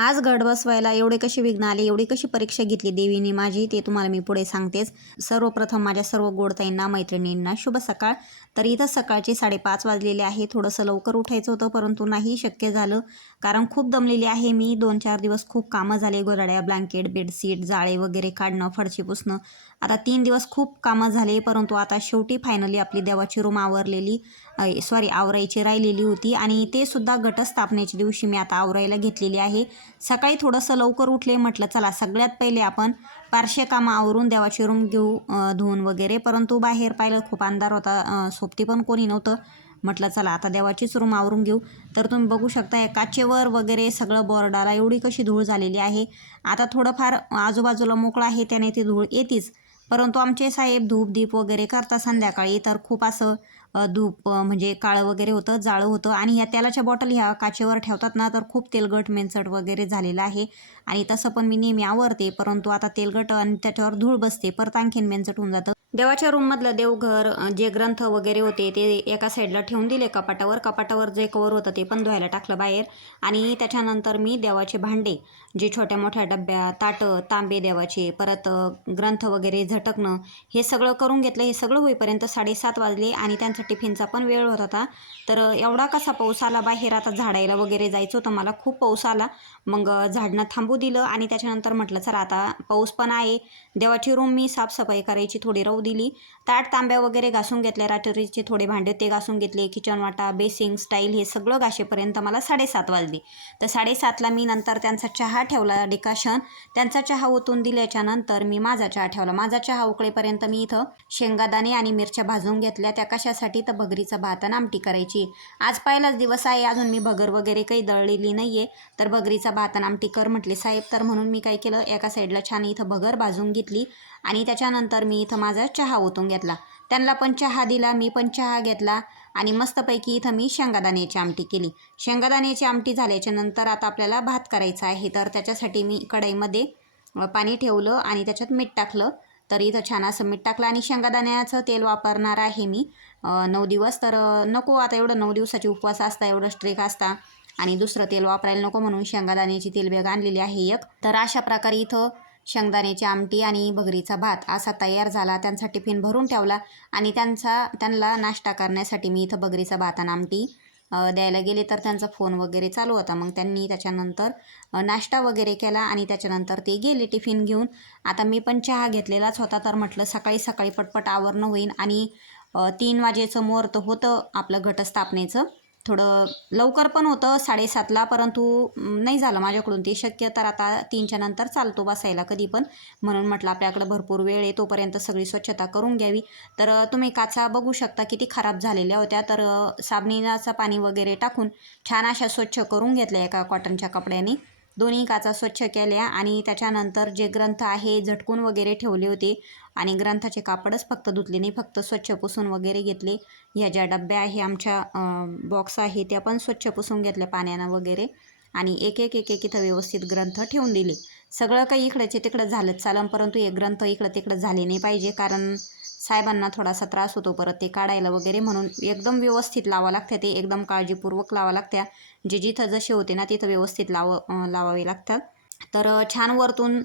आज घड बसवायला एवढे कसे विघ्न आले एवढी कशी परीक्षा घेतली देवीने माझी ते तुम्हाला मी पुढे सांगतेच. सर्वप्रथम माझ्या सर्व गोडताईंना मैत्रिणींना शुभ सकाळ. तर इथं सकाळचे साडेपाच वाजलेले आहे. थोडंसं लवकर उठायचं होतं परंतु नाही शक्य झालं. कारण खूप दमलेली आहे मी. दोन चार दिवस खूप कामं झाले गोराड्या ब्लँकेट बेडशीट जाळे वगैरे काढणं फडशी पुसणं. आता तीन दिवस खूप कामं झाले परंतु आता शेवटी फायनली आपली देवाची रूम आवरलेली सॉरी आवरायची राहिलेली होती. आणि ते सुद्धा घटस्थापनेच्या दिवशी मी आता आवरायला घेतलेली आहे. सकाळी थोडंसं लवकर उठले म्हटलं चला सगळ्यात पहिले आपण पारशे कामं आवरून देवाची रूम घेऊ धुवून वगैरे. परंतु बाहेर पाहिलं खूप अंधार होता सोबती पण कोणी नव्हतं. म्हटलं चला आता देवाचीच रूम आवरून घेऊ. तर तुम्ही बघू शकता काचेवर वगैरे सगळं बोर्डाला एवढी कशी धूळ झालेली आहे. आता थोडंफार आजूबाजूला मोकळं आहे त्याने ती धूळ येतेच. परंतु आमचे साहेब धूप दीप वगैरे करतात संध्याकाळी. तर खूप असं धूप म्हणजे काळं वगैरे होतं जाळं होतं. आणि ह्या तेलाच्या बॉटल ह्या काचेवर ठेवतात ना तर खूप तेलगट मेनचट वगैरे झालेलं आहे. आणि तसं पण मी नेहमी आवरते. परंतु आता तेलगट आणि त्याच्यावर धूळ बसते. परत आणखीन मेनचट होऊन जातं. देवाच्या रूममधलं देवघर जे ग्रंथ वगैरे होते ते एका साईडला ठेवून दिले कपाटावर. कपाटावर जे कवर होतं ते पण धुवायला टाकलं बाहेर. आणि त्याच्यानंतर मी देवाचे भांडे जे छोट्या मोठ्या डब्या ताटं तांबे देवाचे परत ग्रंथ वगैरे झटकणं हे सगळं करून घेतलं. हे सगळं होईपर्यंत साडेसात वाजले आणि त्यांचा टिफिनचा पण वेळ होत होता. तर एवढा कसा पाऊस आला बाहेर? आता झाडायला वगैरे जायचं होतं. मला खूप पाऊस आला. मग झाडणं थांबू दिलं आणि त्याच्यानंतर म्हटलं चला आता पाऊस पण आहे. देवाची रूम मी साफसफाई करायची थोडी राहू दिली. ताट तांब्या वगैरे घासून घेतल्या. रात्रीचे थोडे भांडे ते घासून घेतले. किचन वाटा बेसिंग स्टाईल हे सगळं घाशेपर्यंत मला साडेसात वाजले. तर साडेसातला मी नंतर त्यांचा चहा ठेवला डिकाशन. त्यांचा चहा ओतून दिल्याच्या नंतर मी माझा चहा ठेवला. माझा चहा उकळेपर्यंत मी इथं शेंगादाणे आणि मिरच्या भाजून घेतल्या. त्या कशासाठी? तर भगरीचा भात आणि आमटी करायची. आज पहिलाच दिवस आहे. अजून मी भगर वगैरे काही दळलेली नाही आहे तर भगरीचा भात आणि आमटी कर म्हटले साहेब तर म्हणून मी काय केलं? एका साईडला छान इथं भगर भाजून घेतली. आणि त्याच्यानंतर मी इथं माझा चहा ओतून घेतला. त्यांना पण चहा दिला मी पण चहा घेतला आणि मस्तपैकी इथं मी शेंगादाण्याची आमटी केली. शेंगादाण्याची आमटी झाल्याच्यानंतर आता आपल्याला भात करायचा आहे तर त्याच्यासाठी मी कढईमध्ये पाणी ठेवलं आणि त्याच्यात मीठ टाकलं. तर इथं छान असं मीठ टाकलं आणि शेंगादाण्याचं तेल वापरणार आहे मी. नऊ दिवस तर नको आता एवढं नऊ दिवसाचे उपवास असता एवढं स्ट्रिक असता आणि दुसरं तेल वापरायला नको म्हणून शेंगादाण्याची तेलबेग आणलेली आहे एक. तर अशा प्रकारे इथं शेंगदाण्याची आमटी आणि भगरीचा भात असा तयार झाला. त्यांचा टिफिन भरून ठेवला आणि त्यांचा त्यांना नाश्ता करण्यासाठी मी इथं भगरीचा भात आणि आमटी द्यायला गेले. तर त्यांचा फोन वगैरे चालू होता. मग त्यांनी त्याच्यानंतर नाश्ता वगैरे केला आणि त्याच्यानंतर ते गेले टिफिन घेऊन. आता मी पण चहा घेतलेलाच होता. तर म्हटलं सकाळी सकाळी पटपट आवरणं होईल आणि तीन वाजेचं मुहूर्त होतं आपलं घटस्थापनेचं. थोडं लवकर पण होतं साडेसातला परंतु नाही झालं माझ्याकडून ते शक्य तर आता तीनच्या नंतर चालतो बसायला कधी पण. म्हणून म्हटलं आपल्याकडं भरपूर वेळ आहे तोपर्यंत सगळी स्वच्छता करून घ्यावी. तर तुम्ही काचा बघू शकता किती खराब झालेल्या होत्या. तर अ, पाणी वगैरे टाकून छान अशा स्वच्छ करून घेतल्या एका कॉटनच्या कपड्याने. दोन्ही काचा स्वच्छ केल्या आणि त्याच्यानंतर जे ग्रंथ आहे झटकून वगैरे ठेवले होते आणि ग्रंथाचे कापडच फक्त धुतले नाही फक्त स्वच्छ पुसून वगैरे घेतले. ह्या ज्या डब्या आहे आमच्या बॉक्स आहे त्या पण स्वच्छ पुसून घेतल्या पाण्यानं वगैरे. आणि एक एक एक एक इथं व्यवस्थित ग्रंथ ठेवून दिले. सगळं काही इकडंचे तिकडं झालंच चालम परंतु हे ग्रंथ इकडं तिकडं झाले नाही पाहिजे कारण साहेबांना थोडासा त्रास होतो परत ते काढायला वगैरे म्हणून एकदम व्यवस्थित लावा लागत्या ते एकदम काळजीपूर्वक लावा लागत्या जे जिथं जसे होते ना तिथं व्यवस्थित लाव लावावे लागतात तर छान वरतून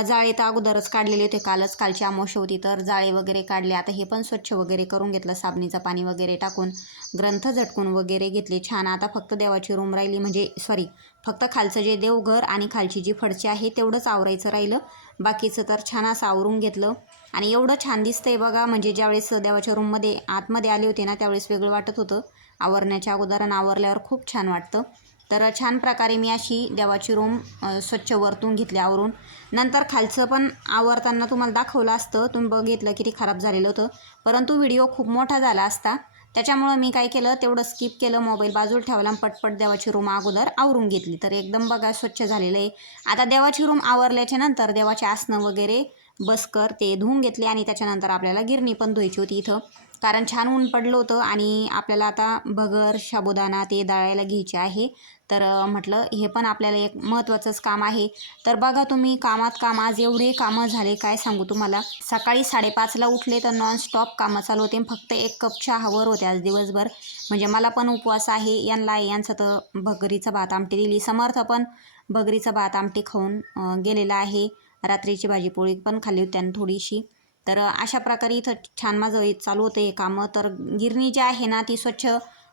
जाळे तर अगोदरच काढलेले होते कालच कालची आमोश होती तर जाळे वगैरे काढले. आता हे पण स्वच्छ वगैरे करून घेतलं साबणीचं पाणी वगैरे टाकून ग्रंथ झटकून वगैरे घेतले. छान आता फक्त देवाची रूम राहिली म्हणजे सॉरी फक्त खालचं जे देवघर आणि खालची जी फडची आहे तेवढंच आवरायचं राहिलं. बाकीचं तर छान असं आवरून घेतलं. आणि एवढं छान दिसतंय बघा म्हणजे ज्यावेळेस देवाच्या रूममध्ये आतमध्ये आले होते ना त्यावेळेस वेगळं वाटत होतं. आवरण्याच्या अगोदर आणि आवरल्यावर खूप छान वाटतं. तर छान प्रकारे मी अशी देवाची रूम स्वच्छ वरतून घेतली आवरून. नंतर खालचं पण आवरताना तुम्हाला दाखवलं असतं. तुम्ही बघितलं की ते खराब झालेलं होतं. परंतु व्हिडिओ खूप मोठा झाला असता. त्याच्यामुळं मी काय केलं तेवढं स्किप केलं मोबाईल बाजूला ठेवला पटपट देवाची रूम अगोदर आवरून घेतली. तर एकदम बघा स्वच्छ झालेलं आहे. आता देवाची रूम आवरल्याच्या नंतर देवाचे आसनं वगैरे बसकर ते धुवून घेतले आणि त्याच्यानंतर आपल्याला गिरणी पण धुवायची होती इथं. कारण छान ऊन पडलं होतं आणि आपल्याला आता भगर शाबुदाना ते दळायला घ्यायचे आहे. तर म्हटलं हे पण आपल्याला एक महत्त्वाचंच काम आहे. तर बघा तुम्ही कामात काम आज एवढे कामं झाले काय सांगू तुम्हाला? सकाळी साडेपाचला उठले तर नॉनस्टॉप कामं चालू होते फक्त एक कप चहावर होते आज दिवसभर. म्हणजे मला पण उपवास आहे. यांना यांचं तर भगरीचं भात आमटी दिली. समर्थ पण भगरीचं भात आमटी खाऊन गेलेलं गेलेला आहे. रात्रीची भाजी पोळी पण खाल्ली होती त्यानं थोडीशी. तर अशा प्रकारे इथं छान माझं चालू होतं हे कामं. तर गिरणी जी आहे ना ती स्वच्छ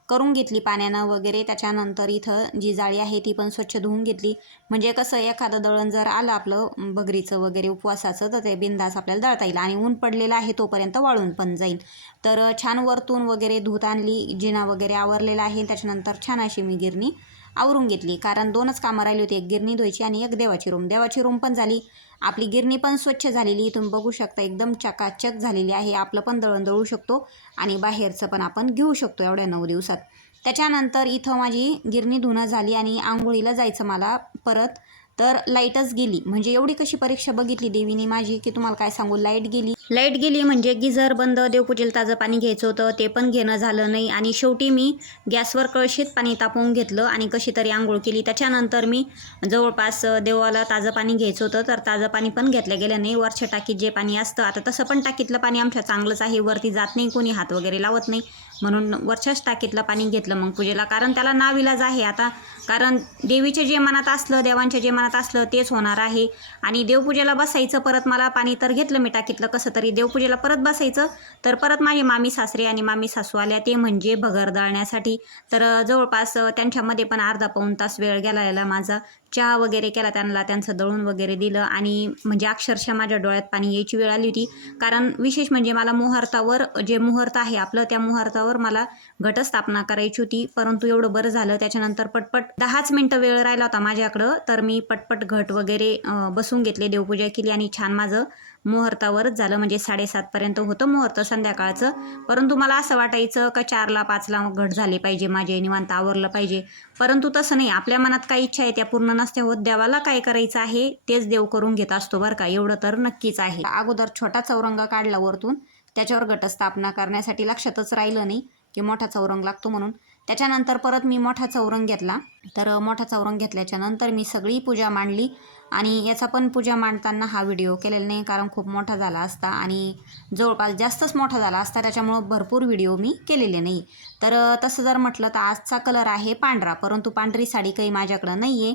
करून घेतली पाण्यानं वगैरे. त्याच्यानंतर इथं जी जाळी आहे ती पण स्वच्छ धुवून घेतली. म्हणजे कसं एखादं दळण जर आलं आपलं अं, बगरीचं वगैरे उपवासाचं तर ते बिंदास आपल्याला दळता येईल. आणि ऊन पडलेलं आहे तोपर्यंत वाळून पण जाईल. तर छान वरतून वगैरे धूत आणली जिना वगैरे आवरलेला आहे. त्याच्यानंतर छान अशी मी गिरणी आवरून घेतली. कारण दोनच कामं राहिली होती. एक गिरणी धुवायची आणि एक देवाची रूम. देवाची रूम पण झाली. आपली गिरणी पण स्वच्छ झालेली. तुम्ही बघू शकता एकदम चकाचक झालेली आहे. आपलं पण दळण दळू शकतो आणि बाहेरचं पण आपण घेऊ शकतो एवढ्या नऊ दिवसात. त्याच्यानंतर इथं माझी गिरणी धुणं झाली आणि आंघोळीला जायचं मला परत. तर लाईटच गेली. म्हणजे एवढी कशी परीक्षा बघितली देवीने माझी की तुम्हाला काय सांगू? लाइट गेली. लाइट गेली म्हणजे गिझर बंद देवपूजेला ताजं पाणी घ्यायचं होतं ते पण घेणं झालं नाही. आणि शेवटी मी गॅसवर कळशीत पाणी तापवून घेतलं आणि कशी तरी आंघोळ केली. त्याच्यानंतर मी जवळपास देवाला ताजं पाणी घ्यायचं होतं तर ताजं पाणी पण घेतलं गेलं नाही. वरच्या टाकीत जे पाणी असतं आता तसं पण टाकीतलं पाणी आमच्या चांगलंच आहे. वरती जात नाही कोणी हात वगैरे लावत नाही. म्हणून वरच्याच टाकीतलं पाणी घेतलं मग पूजेला. कारण त्याला नाविलाज आहे आता. कारण देवीचे जे मनात असलं देवांच्या जे मनात असलं तेच होणार आहे. आणि देवपूजेला बसायचं परत मला पाणी तर घेतलं मी टाकीतलं. कसं तरी देवपूजेला परत बसायचं. तर परत माझे मामी सासरे आणि मामी सासू आल्या. ते म्हणजे भगर दळण्यासाठी. तर जवळपास त्यांच्यामध्ये पण अर्धा पाऊण तास वेळ गेला माझा. चहा वगैरे केला त्यांना त्यांचं दळून वगैरे दिलं आणि म्हणजे अक्षरशः माझ्या डोळ्यात पाणी यायची वेळ आली होती. कारण विशेष म्हणजे मला मुहूर्तावर जे मुहूर्त आहे आपलं त्या मुहूर्तावर मला घटस्थापना करायची होती. परंतु एवढं बरं झालं. त्याच्यानंतर पटपट दहाच मिनटं वेळ राहिला होता माझ्याकडं. तर मी पटपट घट वगैरे बसून घेतले देवपूजा केली आणि छान माझं मुहूर्तावरच झालं. म्हणजे साडेसातपर्यंत होतं मुहूर्त संध्याकाळचं. परंतु मला असं वाटायचं का चारला पाचला घट झाले पाहिजे माझे निवांत आवरलं पाहिजे. परंतु तसं नाही. आपल्या मनात काय इच्छा आहे त्या पूर्ण नसत्या होत. देवाला काय करायचं आहे तेच देव करून घेत असतो बरं का. एवढं तर नक्कीच आहे. अगोदर छोटा चौरंग काढला वरतून. त्याच्यावर घटस्थापना करण्यासाठी लक्षातच राहिलं नाही की मोठा चौरंग लागतो म्हणून. त्याच्यानंतर परत मी मोठा चौरंग घेतला. तर मोठा चौरंग घेतल्याच्या नंतर मी सगळी पूजा मांडली आणि याचा पण पूजा मांडताना हा व्हिडिओ केलेला नाही कारण खूप मोठा झाला असता आणि जवळपास जास्तच मोठा झाला असता त्याच्यामुळं भरपूर व्हिडिओ मी केलेले नाही. तर तसं जर म्हटलं तर आजचा कलर आहे पांढरा परंतु पांढरी साडी काही माझ्याकडं नाही आहे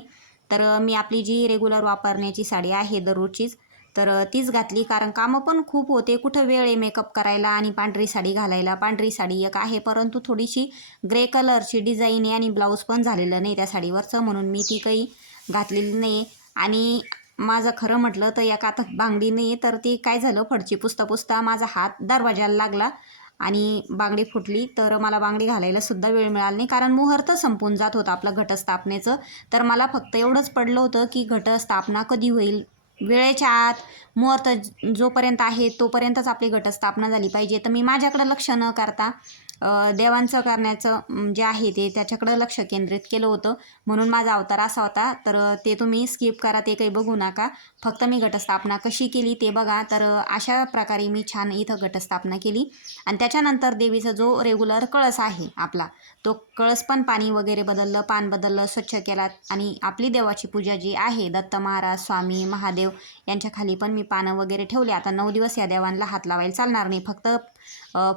तर मी आपली जी रेग्युलर वापरण्याची साडी आहे दररोजचीच तर तीच घातली कारण कामं पण खूप होते. कुठं वेळ आहे मेकअप करायला आणि पांढरी साडी घालायला? पांढरी साडी एक आहे परंतु थोडीशी ग्रे कलरची डिझाईन आहे आणि ब्लाऊज पण झालेलं नाही त्या साडीवरचं म्हणून मी ती काही घातलेली नाही. आणि माझं खरं म्हटलं तर एका हातात बांगडी नाही तर ती काय झालं फडची पुसता पुसता माझा हात दरवाजाला लागला आणि बांगडी फुटली. तर मला बांगडी घालायला सुद्धा वेळ मिळाला नाही कारण मुहूर्त संपून जात होतं आपलं घटस्थापनेचं. तर मला फक्त एवढंच पडलं होतं की घटस्थापना कधी होईल वेळेच्या आत मुहूर्त जोपर्यंत आहे तोपर्यंतच आपली घटस्थापना झाली पाहिजे. तर मी माझ्याकडं लक्ष न करता देवांचं करण्याचं जे आहे ते त्याच्याकडं लक्ष केंद्रित केलं होतं. म्हणून माझा अवतार असा होता. तर ते तुम्ही स्किप करा ते काही बघू नका. फक्त मी घटस्थापना कशी केली ते बघा. तर अशा प्रकारे मी छान इथं घटस्थापना केली. आणि त्याच्यानंतर देवीचा जो रेग्युलर कळस आहे आपला तो कळस पण पाणी वगैरे बदललं पान बदललं स्वच्छ केला आणि आपली देवाची पूजा जी आहे दत्त महाराज स्वामी महादेव यांच्या खाली पण मी पानं वगैरे ठेवले. आता नऊ दिवस या देवांना हात लावायला चालणार नाही. फक्त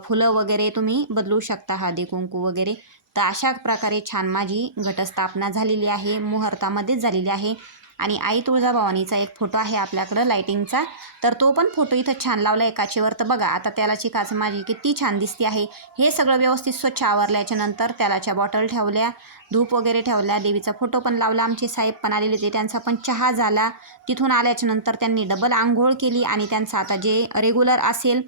फुलं वगैरे तुम्ही बदलू शकता हळदी कुंकू वगैरे. तर अशा प्रकारे छान माझी घटस्थापना झालेली आहे मुहूर्तामध्येच झालेली आहे. आणि आई तुळजाभवानीचा एक फोटो आहे आपल्याकडं लाईटिंगचा तर तो पण फोटो इथं छान लावला आहे काचेवर. तर बघा आता त्यालाची काच माझी किती छान दिसते आहे. हे सगळं व्यवस्थित स्वच्छ आवरल्याच्या नंतर त्यालाच्या बॉटल ठेवल्या धूप वगैरे ठेवल्या. देवीचा फोटो पण लावला आमचे साहेब पण आलेले होते. त्यांचा पण चहा झाला. तिथून आल्याच्यानंतर त्यांनी डबल आंघोळ केली आणि त्यांचं आता जे रेग्युलर असेल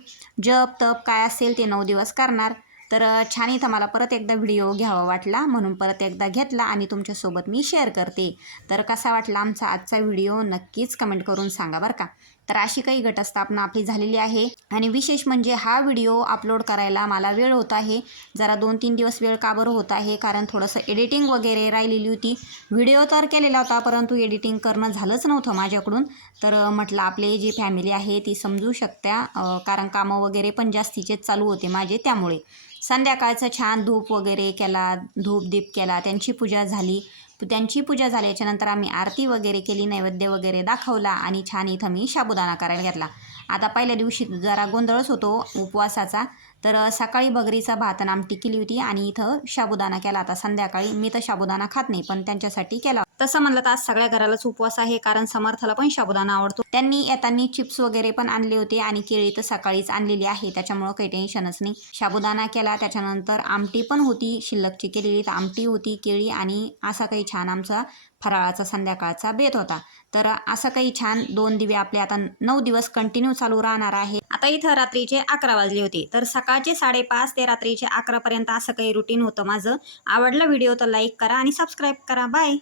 जप तप काय असेल ते नऊ दिवस करणार. तर छान इथं मला परत एकदा व्हिडिओ घ्यावा वाटला म्हणून परत एकदा घेतला आणि तुमच्यासोबत मी शेअर करते. तर कसा वाटला आमचा आजचा व्हिडिओ नक्कीच कमेंट करून सांगा बरं का. तर अशी काही घटस्थापना आपली झालेली आहे आणि विशेष म्हणजे हा व्हिडिओ अपलोड करायला मला वेळ होत आहे. जरा दोन तीन दिवस वेळ का बरं होत आहे कारण थोडंसं एडिटिंग वगैरे राहिलेली होती. व्हिडिओ तर केलेला होता परंतु एडिटिंग करणं झालंच नव्हतं माझ्याकडून. तर म्हटलं आपले जी फॅमिली आहे ती समजू शकत्या कारण कामं वगैरे पण जास्तीचेच चालू होते माझे त्यामुळे. संध्याकाळचं छान धूप वगैरे केला धूप दीप केला त्यांची पूजा झाली. त्यांची पूजा झाल्याच्यानंतर आम्ही आरती वगैरे केली नैवेद्य वगैरे दाखवला आणि छान इथं मी साबुदाणा करायला घेतला. आता पहिल्या दिवशी जरा गोंधळच होतो उपवासाचा. तर सकाळी बगरीचा भात आणि आमटी केली होती आणि इथं साबुदाणा केला. आता संध्याकाळी मी तर साबुदाणा खात नाही पण त्यांच्यासाठी केला. तसं म्हणलं तर आज सगळ्या घरालाच उपवास आहे कारण समर्थाला पण साबुदाणा आवडतो. त्यांनी येताना चिप्स वगैरे पण आणले होते आणि केळी तर सकाळीच आणलेली आहे त्याच्यामुळं काही टेन्शनच नाही. शाबुदाणा केला त्याच्यानंतर आमटी पण होती शिल्लकची केलेली तर आमटी होती केळी आणि असा काही छान आमचा फराळाचा संध्याकाळचा बेत होता. तर असं काही छान दोन दिवे आपले आता नऊ दिवस कंटिन्यू चालू राहणार आहे. आता इथं रात्रीचे अकरा वाजले होते. तर सकाळचे साडेपाच ते रात्रीचे अकरापर्यंत असं काही रुटीन होतं माझं. आवडला व्हिडिओ तर लाईक करा आणि सबस्क्राईब करा. बाय